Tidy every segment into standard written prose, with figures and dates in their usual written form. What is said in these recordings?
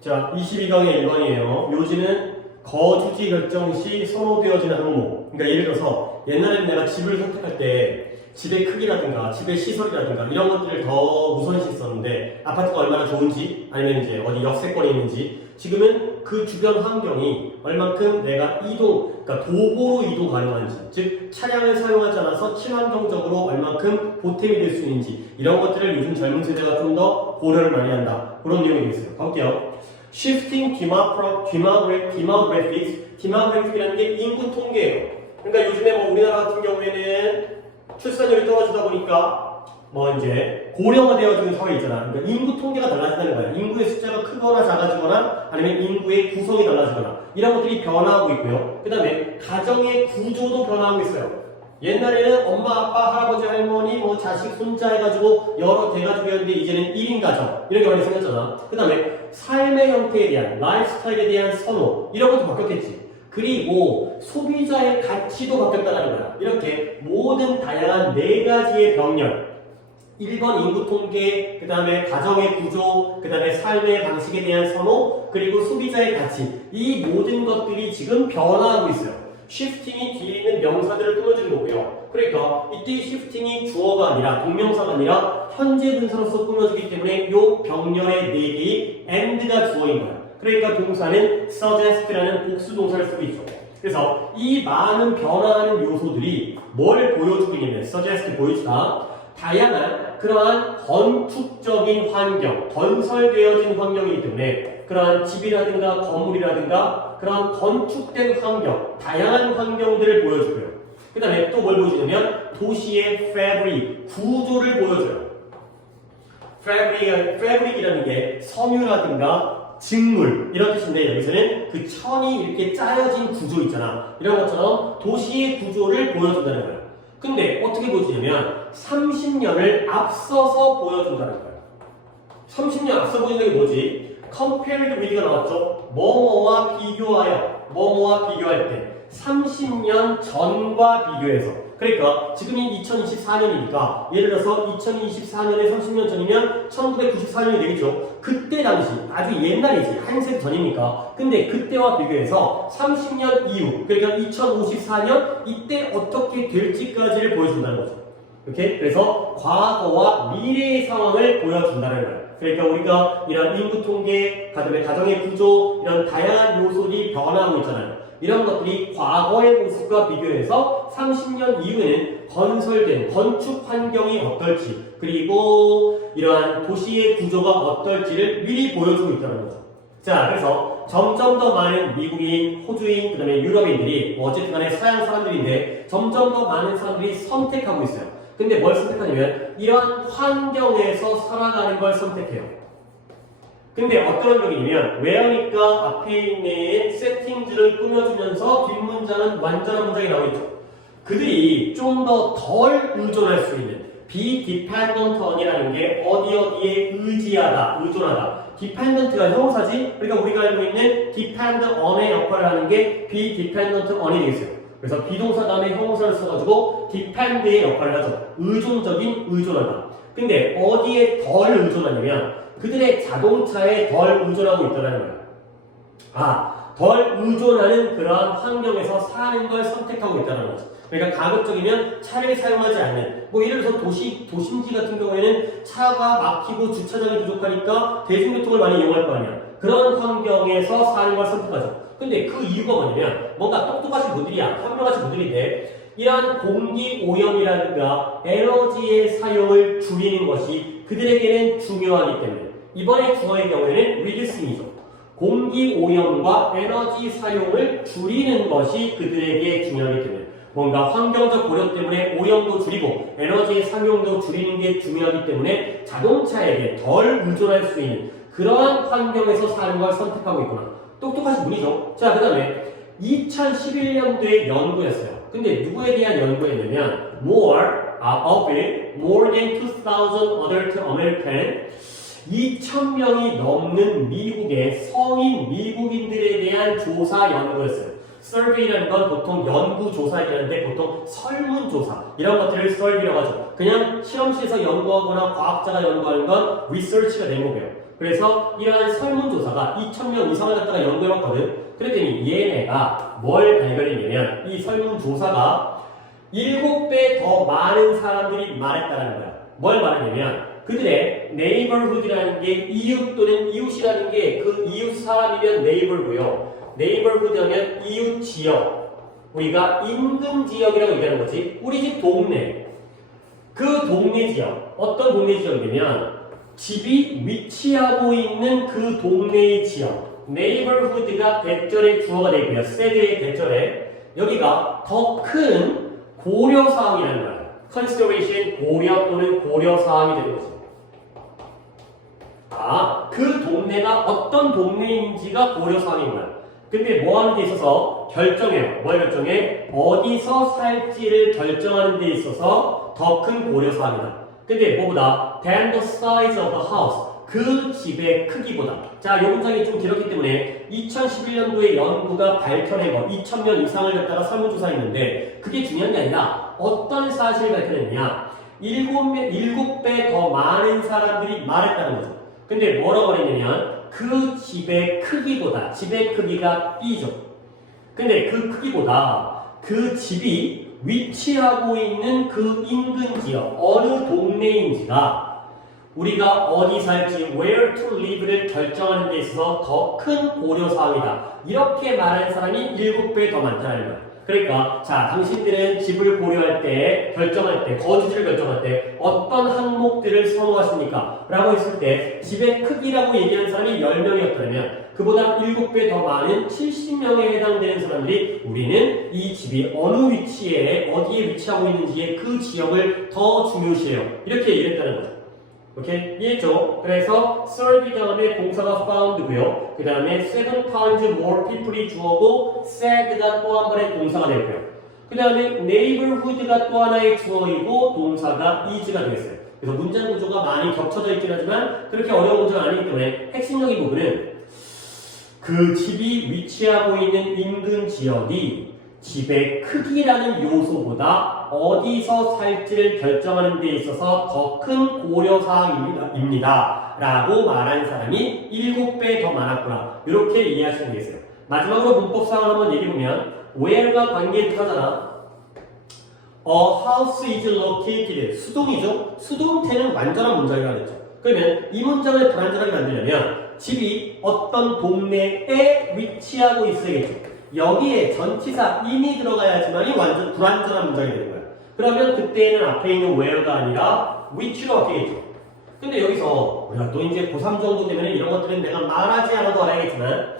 자, 22강의 1번이에요. 요지는 거주지 결정 시 선호되어지는 항목. 그러니까 예를 들어서 옛날에는 내가 집을 선택할 때 집의 크기라든가 집의 시설이라든가 이런 것들을 더 우선시 했었는데 아파트가 얼마나 좋은지 아니면 이제 어디 역세권에 있는지 지금은 그 주변 환경이 얼만큼 내가 그러니까 도보로 이동 가능한지 즉 차량을 사용하지 않아서 친환경적으로 얼만큼 보탬이 될 수 있는지 이런 것들을 요즘 젊은 세대가 좀 더 고려를 많이 한다. 그런 내용이 되겠어요. 가볼게요. Shifting Demographic이라는 게 인구 통계예요. 그러니까 요즘에 뭐 우리나라 같은 경우에는 출산율이 떨어지다 보니까 뭐 이제 고령화되어지는 사회 있잖아. 그러니까 인구 통계가 달라진다는 거야. 인구의 숫자가 크거나 작아지거나 아니면 인구의 구성이 달라지거나 이런 것들이 변화하고 있고요. 그 다음에 가정의 구조도 변화하고 있어요. 옛날에는 엄마, 아빠, 할아버지, 할머니, 뭐 자식, 손자 해가지고 여러 대가족이었는데 이제는 1인 가정 이렇게 많이 생겼잖아. 그 다음에 삶의 형태에 대한 라이프스타일에 대한 선호 이런 것도 바뀌었겠지. 그리고 소비자의 가치도 바뀌었다는 거야. 이렇게 모든 다양한 네 가지의 병렬 1번 인구 통계, 그 다음에 가정의 구조, 그 다음에 삶의 방식에 대한 선호, 그리고 소비자의 가치 이 모든 것들이 지금 변화하고 있어요. shifting이 뒤에 있는 명사들을 꾸며주는 거고요. 그러니까 이때 shifting이 주어가 아니라 동명사가 아니라 현재 분사로서 꾸며주기 때문에 이 병렬의 4개의 and가 주어인 거야. 그러니까 동사는 suggest라는 복수 동사를 쓰고 있죠. 그래서 이 많은 변화하는 요소들이 뭘 보여주고 있냐면 suggest 보여주다 다양한 그러한 건축적인 환경, 건설되어진 환경이기 때문에 그러한 집이라든가 건물이라든가 그러한 건축된 환경, 다양한 환경들을 보여주고요. 그 다음에 또 뭘 보여주냐면 도시의 fabric, 구조를 보여줘요. fabric이라는 게 섬유라든가 직물 이런 뜻인데 여기서는 그 천이 이렇게 짜여진 구조 있잖아. 이런 것처럼 도시의 구조를 보여준다는 거예요. 근데 어떻게 보여주냐면 30년을 앞서서 보여준다는 거예요. 30년 앞서 보여주는 게 뭐지? compared with가 나왔죠? 뭐뭐와 비교하여, 뭐뭐와 비교할 때 30년 전과 비교해서 그러니까 지금이 2024년이니까 예를 들어서 2024년에 30년 전이면 1994년이 되겠죠. 그때 당시 아주 옛날이지 한 세기 전이니까 근데 그때와 비교해서 30년 이후 그러니까 2054년 이때 어떻게 될지까지를 보여준다는 거죠. 이렇게 그래서 과거와 미래의 상황을 보여준다는 거예요. 그러니까 우리가 이런 인구 통계, 그다음에 가정의 구조 이런 다양한 요소들이 변화하고 있잖아요. 이런 것들이 과거의 모습과 비교해서 30년 이후에는 건설된 건축 환경이 어떨지 그리고 이러한 도시의 구조가 어떨지를 미리 보여주고 있다는 거죠. 자, 그래서 점점 더 많은 미국인, 호주인, 그 다음에 유럽인들이 어쨌든 간에 서양 사람들인데 점점 더 많은 사람들이 선택하고 있어요. 근데 뭘 선택하냐면 이런 환경에서 살아가는 걸 선택해요. 근데 어떤 환경이냐면 where니까 앞에 있는 세팅들을 꾸며주면서 뒷문장은 완전한 문장이 나오겠죠. 그들이 좀 더 덜 의존할 수 있는 be dependent on이라는 게 어디에 의지하다, 의존하다. dependent가 형사지. 그러니까 우리가 알고 있는 depend on의 역할을 하는 게 be dependent on이 되겠어요. 그래서 비동사 다음에 형용사를 써가지고 depend의 역할을 하죠. 의존적인 의존하다. 근데 어디에 덜 의존하냐면 그들의 자동차에 덜 의존하고 있다는 거야. 덜 의존하는 그러한 환경에서 사는 걸 선택하고 있다는 거죠. 그러니까 가급적이면 차를 사용하지 않는 뭐 예를 들어서 도심지 같은 경우에는 차가 막히고 주차장이 부족하니까 대중교통을 많이 이용할 거 아니야. 그런 환경에서 사는 걸 선택하죠. 근데 그 이유가 뭐냐면 뭔가 똑똑하신 분들이야. 현명하신 분들인데 이러한 공기 오염이라든가 에너지의 사용을 줄이는 것이 그들에게는 중요하기 때문에 이번에 주어의 경우에는 reducing이죠. 공기 오염과 에너지 사용을 줄이는 것이 그들에게 중요하기 때문에 뭔가 환경적 고려 때문에 오염도 줄이고 에너지의 사용도 줄이는 게 중요하기 때문에 자동차에게 덜 의존할 수 있는 그러한 환경에서 사는 걸 선택하고 있구나. 똑똑하신 분이죠. 자, 그 다음에 2011년도에 연구였어요. 근데 누구에 대한 연구였냐면 more than 2,000 adult American 2,000명이 넘는 미국의 성인 미국인들에 대한 조사 연구였어요. survey라는 건 보통 연구조사이라는데 보통 설문조사 이런 것들을 survey라고 하죠. 그냥 실험실에서 연구하거나 과학자가 연구하는 건 research가 되는 거고요. 그래서 이러한 설문조사가 2,000명 이상을 갖다가 연구해봤거든. 그랬더니 얘네가 뭘 발견했냐면 이 설문조사가 7배 더 많은 사람들이 말했다는 거야. 뭘 말했냐면 그들의 neighborhood라는 게 이웃 또는 이웃이라는 게 그 이웃 사람이면 neighbor고요. neighborhood 하면 이웃 지역. 우리가 인근 지역이라고 얘기하는 거지. 우리 집 동네. 그 동네 지역. 어떤 동네 지역이냐면 집이 위치하고 있는 그 동네의 지역. neighborhood가 대절의 주어가 되고요. said의 대절에 여기가 더 큰 고려사항이라는 거야. consideration 고려 또는 고려사항이 되는 거죠. 그 동네가 어떤 동네인지가 고려사항인 거야. 근데 뭐 하는 데 있어서 결정해요. 뭘 결정해? 어디서 살지를 결정하는 데 있어서 더 큰 고려사항이다. 근데 뭐보다 than the size of the house. 그 집의 크기보다. 자, 이 문장이 좀 길었기 때문에 2011년도에 연구가 밝혀낸 거 2,000명 이상을 갖다가 설문조사했는데 그게 중요한 게 아니라 어떤 사실을 밝혀냈냐. 7배 더 많은 사람들이 말했다는 거죠. 근데 뭐라고 그랬냐면 그 집의 크기보다 집의 크기가 B죠. 근데 그 크기보다 그 집이 위치하고 있는 그 인근 지역 어느 동네인지가 우리가 어디 살지 where to live를 결정하는 데 있어서 더 큰 고려사항이다. 이렇게 말하는 사람이 7배 더 많다는 거야. 그러니까 자 당신들은 집을 고려할 때 결정할 때 거주지를 결정할 때 어떤 항목들을 선호하십니까? 라고 했을 때 집의 크기라고 얘기하는 사람이 10명이었다면 그보다 7배 더 많은 70명에 해당되는 사람들이 우리는 이 집이 어느 위치에 어디에 위치하고 있는지의 그 지역을 더 중요시해요. 이렇게 얘기했다는 거죠. 오케이? 이해했죠? 그래서 serve 다음에 동사가 found고요. 그 다음에 7 times more people이 주어고 said가 또 한 번의 동사가 되고요. 그 다음에 neighborhood가 또 하나의 주어이고 동사가 is가 되겠어요. 그래서 문장 구조가 많이 겹쳐져 있긴 하지만 그렇게 어려운 문제가 아니기 때문에 핵심적인 부분은 그 집이 위치하고 있는 인근 지역이 집의 크기라는 요소보다 어디서 살지를 결정하는 데 있어서 더 큰 고려사항입니다. 라고 말한 사람이 7배 더 많았구나. 이렇게 이해하시면 되겠어요. 마지막으로 문법상을 한번 얘기해보면 where가 관계하잖아. A house is located. 수동이죠? 수동태는 완전한 문장이라 그랬죠. 그러면 이 문장을 불완전하게 만들려면 집이 어떤 동네에 위치하고 있어야겠죠. 여기에 전치사 in이 들어가야지만이 완전 불완전한 문장이 되는 거야. 그러면 그때는 앞에 있는 where가 아니라 which로 바뀌겠죠. 근데 여기서 우리가 또 이제 고3 정도 되면 이런 것들은 내가 말하지 않아도 알아야겠지만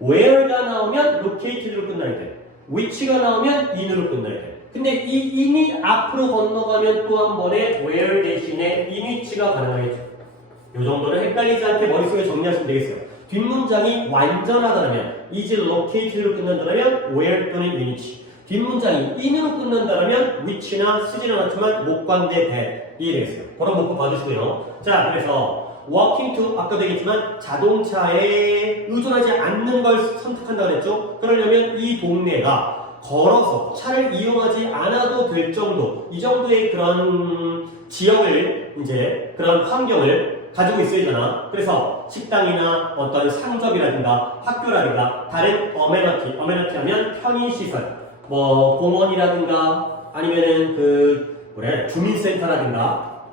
where가 나오면 located로 끝나야 돼. which가 나오면 in으로 끝나야 돼. 근데 이 in이 앞으로 건너가면 또 한 번에 where 대신에 in which가 가능하겠죠. 이 정도는 헷갈리지 않게 머릿속에 정리하시면 되겠어요. 뒷문장이 완전하다면 is located로 끝난다면 where 또는 in which. 뒷문장이 in으로 끝난다면 which나 쓰진 않았지만 목관대 that이 되겠어요. 그런 문법 봐주시고요. 자, 그래서 walking to 아까 되겠지만 자동차에 의존하지 않는 걸 선택한다고 했죠. 그러려면 이 동네가 걸어서 차를 이용하지 않아도 될 정도, 이 정도의 그런 지역을 이제 그런 환경을 가지고 있어야 되잖아. 그래서 식당이나 어떤 상점이라든가 학교라든가 다른 어메너티 하면 편의시설, 뭐 공원이라든가 아니면은 주민센터라든가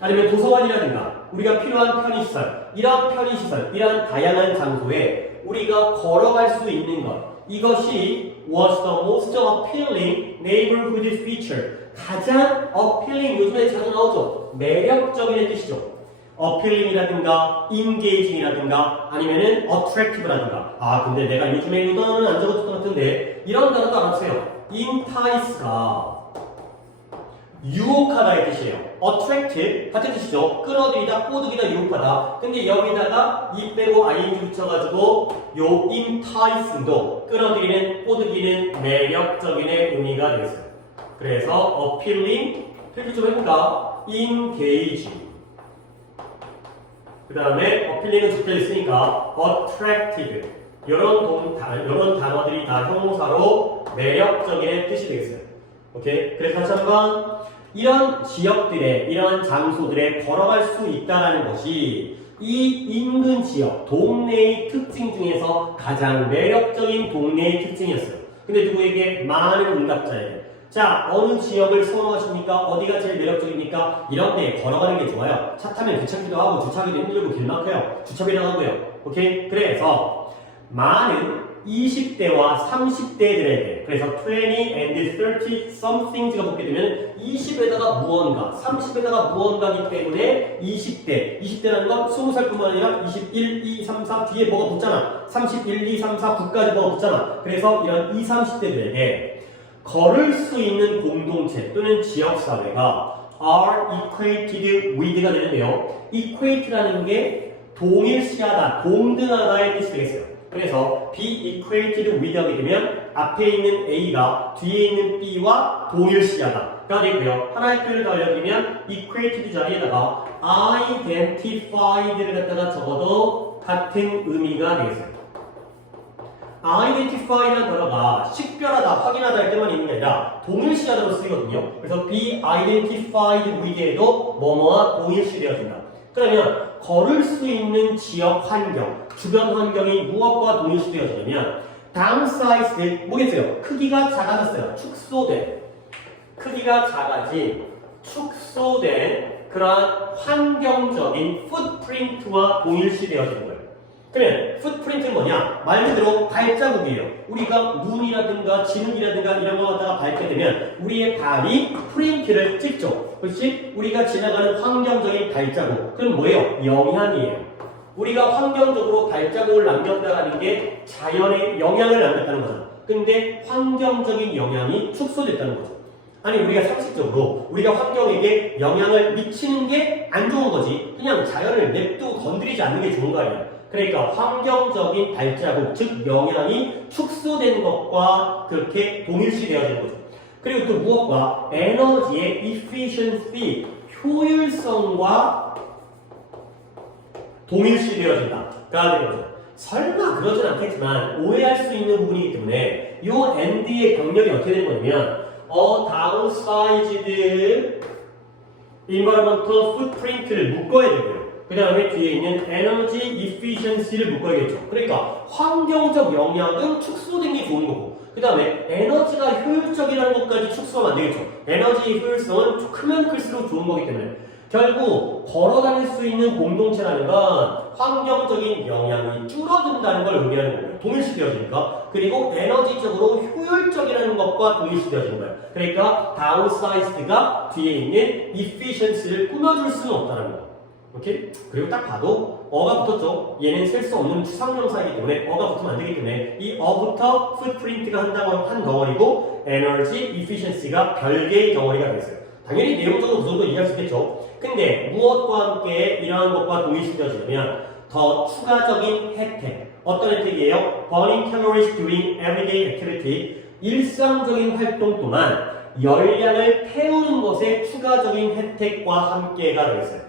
아니면 도서관이라든가 우리가 필요한 편의시설, 이러한 편의시설, 이러한 다양한 장소에 우리가 걸어갈 수 있는 것, 이것이 was the most appealing neighborhood feature. 가장 appealing, 요즘에 자주 나오죠. 매력적인 뜻이죠. appealing이라든가 engaging이라든가 아니면은 attractive라든가. 근데 내가 요즘에 이 단어는 안 적었던 것 같은데 이런 단어도 알아주세요. entice가 유혹하다의 뜻이에요. attract 같은 뜻이죠. 끌어들이다, 꼬드기다, 유혹하다. 근데 여기다가 이 빼고 ing 붙여가지고 요 entice도 끌어들이는, 꼬드기는, 매력적인의 의미가 되겠어요. 그래서 appealing 필기 좀 해볼까? engaging. 그 다음에 appealing은 적혀 있으니까 attractive. 이런 단어들이 다 형용사로 매력적인의 뜻이 되겠어요. 오케이? 그래서 다시 한번 이런 지역들에, 이런 장소들에 걸어갈 수 있다는 것이 이 인근 지역, 동네의 특징 중에서 가장 매력적인 동네의 특징이었어요. 근데 누구에게? 많은 응답자에게. 자, 어느 지역을 선호하십니까? 어디가 제일 매력적입니까? 이런 데 걸어가는 게 좋아요. 차 타면 귀찮기도 하고 주차하기도 힘들고 길 막혀요. 주차비도 하고요. 오케이? 그래서 많은 20대와 30대들에게, 그래서 20 and 30 something가 붙게 되면 20에다가 무언가, 30에다가 무언가이기 때문에 20대라는 건 20살 뿐만 아니라 21, 2, 3, 4 뒤에 뭐가 붙잖아. 31, 2, 3, 4, 9까지 뭐가 붙잖아. 그래서 이런 20, 30대들에게 걸을 수 있는 공동체 또는 지역사회가 are equated with가 되는데요. equate라는 게 동일시하다, 동등하다의 뜻이 되겠어요. 그래서 be equated with 하게 되면 앞에 있는 A가 뒤에 있는 B와 동일시하다가 되고요. 하나의 표현을 더 알려드리면 equated 자리에다가 identified를 갖다가 적어도 같은 의미가 되겠어요. identify라는 단어가 식별하다, 확인하다 할 때만 있는 게 아니라 동일시하다로 쓰이거든요. 그래서 be identified with에도 뭐뭐와 동일시되어진다. 그러면 걸을 수 있는 지역 환경, 주변 환경이 무엇과 동일시되어지냐면 downsized, 뭐겠어요? 크기가 작아졌어요. 축소된, 크기가 작아진, 축소된 그러한 환경적인 풋프린트와 동일시되어지는 거예요. 그러면 풋프린트는 뭐냐? 말 그대로 발자국이에요. 우리가 눈이라든가 진흙이라든가 이런 거 갖다가 밟게 되면 우리의 발이 프린트를 찍죠. 그렇지? 우리가 지나가는 환경적인 발자국. 그럼 뭐예요? 영향이에요. 우리가 환경적으로 발자국을 남겼다는 게 자연의 영향을 남겼다는 거잖아. 근데 환경적인 영향이 축소됐다는 거죠. 아니 우리가 상식적으로 우리가 환경에게 영향을 미치는 게 안 좋은 거지. 그냥 자연을 냅두고 건드리지 않는 게 좋은 거 아니야. 그러니까 환경적인 발자국, 즉 영향이 축소된 것과 그렇게 동일시되어지는 거죠. 그리고 또 무엇과? 에너지의 efficiency, 효율성과 동일시되어진다가 되는 거죠. 설마 그러진 않겠지만 오해할 수 있는 부분이기 때문에 이 and의 병렬이 어떻게 되는 거냐면 downsized environmental footprint를 묶어야 되고요. 그 다음에 뒤에 있는 에너지 efficiency를 묶어야겠죠. 그러니까 환경적 영향은 축소된 게 좋은 거고 그 다음에 에너지가 효율적이라는 것까지 축소하면 안 되겠죠. 에너지 효율성은 크면 클수록 좋은 거기 때문에 결국 걸어다닐 수 있는 공동체라는 건 환경적인 영향이 줄어든다는 걸 의미하는 거예요. 동일시되어지니까. 그리고 에너지적으로 효율적이라는 것과 동일시되어지는 거예요. 그러니까 downsized가 뒤에 있는 efficiency를 꾸며줄 수는 없다는 거예요. 오케이? 그리고 딱 봐도 어가 붙었죠. 얘는 셀 수 없는 추상명사이기 때문에 어가 붙으면 안 되기 때문에 이 어부터 footprint가 한 덩어리고 에너지 efficiency가 별개의 덩어리가 되겠어요. 당연히 내용적으로 그 정도 이해할 수 있겠죠. 근데 무엇과 함께 이러한 것과 동일시되어지냐면 더 추가적인 혜택. 어떤 혜택이에요? burning calories during everyday activity. 일상적인 활동 동안 열량을 태우는 것에 추가적인 혜택과 함께가 되겠어요.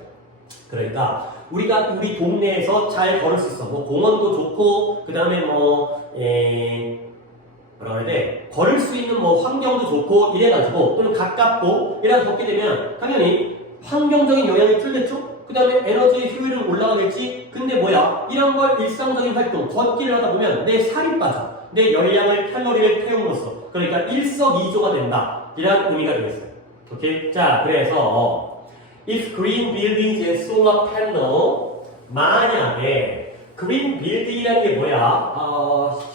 그러니까 우리가 우리 동네에서 잘 걸을 수 있어. 뭐 공원도 좋고 그 다음에 뭐라 해야 돼? 걸을 수 있는 뭐 환경도 좋고 이래가지고 또는 가깝고 이래서 걷게 되면 당연히 환경적인 영향이 줄겠죠? 그 다음에 에너지 효율은 올라가겠지? 근데 뭐야? 이런 걸 일상적인 활동, 걷기를 하다 보면 내 살이 빠져. 내 열량을, 칼로리를 태움으로써. 그러니까 일석이조가 된다. 이런 의미가 되겠어요. 오케이? 자, 그래서 if green buildings and solar panel 만약에 green building이라는 게 뭐야?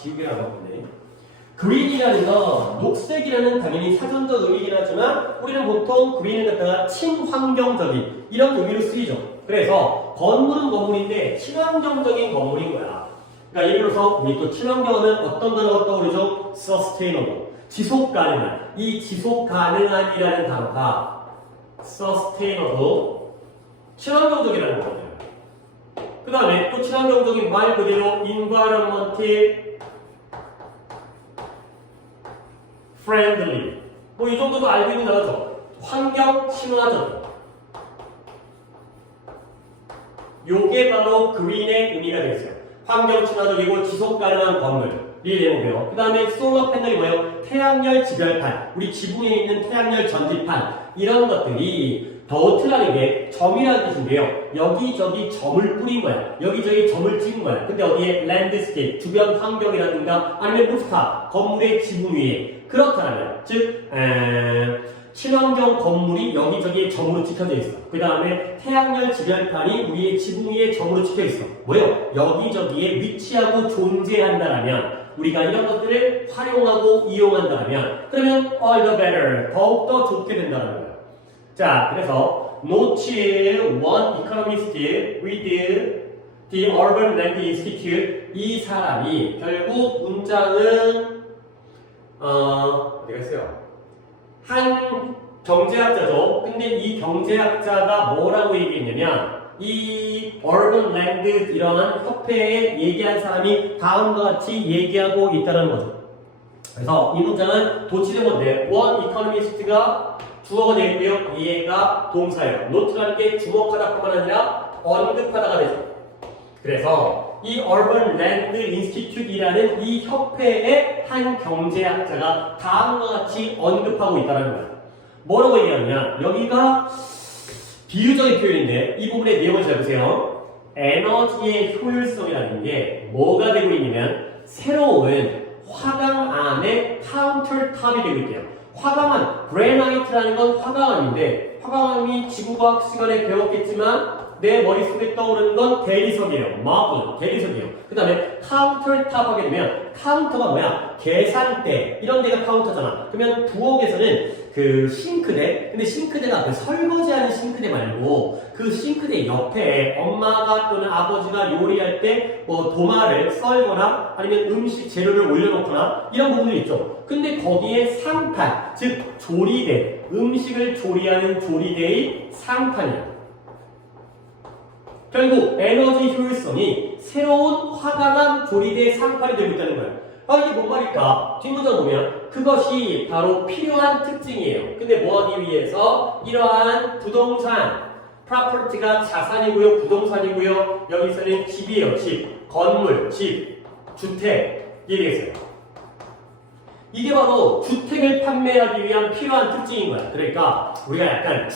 기억이 안 나는데. 그린이라는 건 녹색이라는 당연히 사전적 의미이긴 하지만 우리는 보통 그린을 갖다가 친환경적인 이런 의미로 쓰이죠. 그래서 건물은 건물인데 친환경적인 건물인 거야. 그러니까 예를 들어서 우리 또 친환경은 어떤 단어가 떠오르죠? sustainable, 지속 가능한. 이 지속 가능한이라는 단어가 sustainable, 친환경적이라는 거거든요. 그 다음에 또 친환경적인 말 그대로 environmental friendly. 뭐 이 정도도 알고 있는 단어죠. 환경 친화적. 요게 바로 그린의 의미가 되겠어요. 환경 친화적이고 지속 가능한 건물이 되고요. 그 다음에 솔러 패널이 뭐예요? 태양열 지별판. 우리 지붕에 있는 태양열 전지판. 이런 것들이 더트라는 게 점이라는 뜻인데요. 여기저기 점을 뿌린 거야. 여기저기 점을 찍은 거야. 근데 어디에 랜드스케이프, 주변 환경이라든가 아니면 루프탑, 건물의 지붕 위에 그렇다면 즉 친환경 건물이 여기저기에 점으로 찍혀져 있어. 그 다음에 태양열 지변판이 우리의 지붕 위에 점으로 찍혀 있어. 뭐요? 여기저기에 위치하고 존재한다라면 우리가 이런 것들을 활용하고 이용한다면 그러면 all the better, 더욱더 좋게 된다는 거예요. 자, 그래서 노치 one economist with the Urban Land Institute 이 사람이 결국 문장은 어디가 있어요? 한 경제학자죠. 근데 이 경제학자가 뭐라고 얘기했냐면 이 Urban Land 이런 협회에 얘기한 사람이 다음과 같이 얘기하고 있다는 거죠. 그래서 이 문장은 도치된 건데 one economist가 주어가 되고요. 얘가 동사예요. 노트라는 게 주목하다뿐만 아니라 언급하다가 되죠. 그래서 이 Urban Land Institute이라는 이 협회의 한 경제학자가 다음과 같이 언급하고 있다는 거예요. 뭐라고 얘기하느냐? 여기가 비유적인 표현인데 이 부분의 내용을 잘 보세요. 에너지의 효율성이라는 게 뭐가 되고 있냐면 새로운 화강 안에 카운터탑이 되고 있대요. 화강암, 그래나이트라는 건 화강암인데 화강암이 지구과학 시간에 배웠겠지만 내 머릿속에 떠오르는 건 대리석이에요. 마블, 대리석이에요. 그 다음에 카운터탑 하게 되면 카운터가 뭐야? 계산대 이런 데가 카운터잖아. 그러면 부엌에서는 그 싱크대, 근데 싱크대가 그 설거지하는 싱크대 말고 그 싱크대 옆에 엄마가 또는 아버지가 요리할 때 뭐 도마를 썰거나 아니면 음식 재료를 올려놓거나 이런 부분이 있죠. 근데 거기에 상판, 즉 조리대, 음식을 조리하는 조리대의 상판이에요. 결국 에너지 효율성이 새로운 화강암 조리대 상판이 되고 있다는 거예요. 아, 이게 뭔 말일까? 뒷문장 보면 그것이 바로 필요한 특징이에요. 근데 뭐 하기 위해서? 이러한 부동산, property가 자산이고요, 부동산이고요. 여기서는 집이에요, 집. 건물, 집, 주택. 이해되겠어요? 이게 바로 주택을 판매하기 위한 필요한 특징인 거야. 그러니까 우리가 약간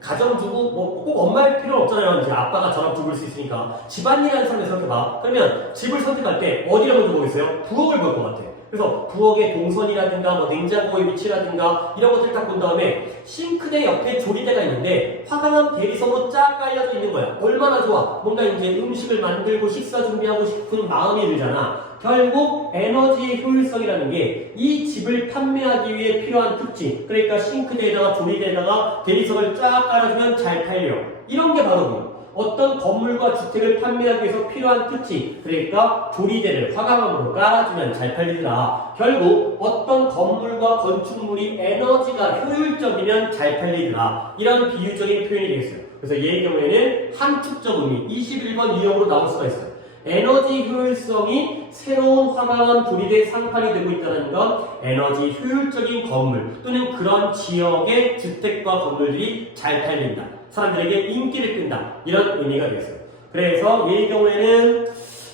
가정주부, 뭐 꼭 엄마일 필요는 없잖아요. 이제 아빠가 전업 주부일 수 있으니까. 집안일하는 사람을 생각해봐. 그러면 집을 선택할 때 어디를 먼저 보겠어요? 부엌을 볼 것 같아. 그래서 부엌의 동선이라든가 뭐 냉장고의 위치라든가 이런 것들 딱 본 다음에 싱크대 옆에 조리대가 있는데 화강암 대리석으로 쫙 깔려져 있는 거야. 얼마나 좋아. 뭔가 이제 음식을 만들고 식사 준비하고 싶은 마음이 들잖아. 결국 에너지의 효율성이라는 게 이 집을 판매하기 위해 필요한 특징. 그러니까 싱크대에다가 조리대에다가 대리석을 쫙 깔아주면 잘 팔려. 이런 게 바로 어떤 건물과 주택을 판매하기 위해서 필요한 특징. 그러니까 조리대를 화강암으로 깔아주면 잘 팔리더라. 결국 어떤 건물과 건축물이 에너지가 효율적이면 잘 팔리더라. 이런 비유적인 표현이 되겠어요. 그래서 얘의 경우에는 함축적 의미 21번 유형으로 나올 수가 있어요. 에너지 효율성이 새로운 화강암 조리대 상판이 되고 있다는 건 에너지 효율적인 건물 또는 그런 지역의 주택과 건물들이 잘 팔린다. 사람들에게 인기를 끈다. 이런 의미가 되겠어요. 그래서 얘의 경우에는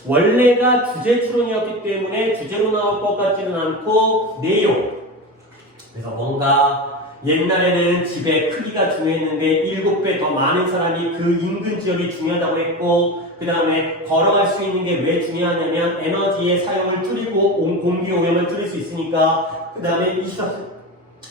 원래가 주제 추론이었기 때문에 주제로 나올 것 같지는 않고 내용. 그래서 뭔가 옛날에는 집의 크기가 중요했는데 7배 더 많은 사람이 그 인근 지역이 중요하다고 했고 그 다음에 걸어갈 수 있는 게 왜 중요하냐면 에너지의 사용을 줄이고 공기 오염을 줄일 수 있으니까 그 다음에 20,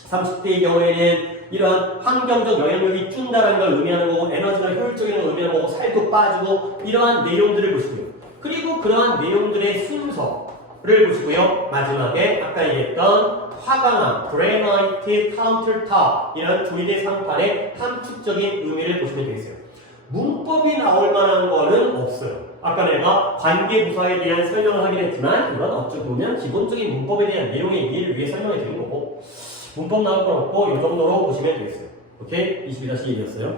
30대의 경우에는 이런 환경적 영향력이 준다는 걸 의미하는 거고 에너지가 효율적인 걸 의미하는 거고 살도 빠지고 이러한 내용들을 보시고요. 그리고 그러한 내용들의 순서를 보시고요. 마지막에 아까 얘기했던 화강암, 그래나이트, 카운터탑 이런 조리대 상판의 함축적인 의미를 보시면 되겠어요. 문법이 나올 만한 거는 없어요. 아까 내가 관계부사에 대한 설명을 하긴 했지만 이건 어쩌고 보면 기본적인 문법에 대한 내용의 이해를 위해 설명해 드린 거고 문법 나올 건 없고 이 정도로 보시면 되겠어요. 오케이? 22-1이었어요.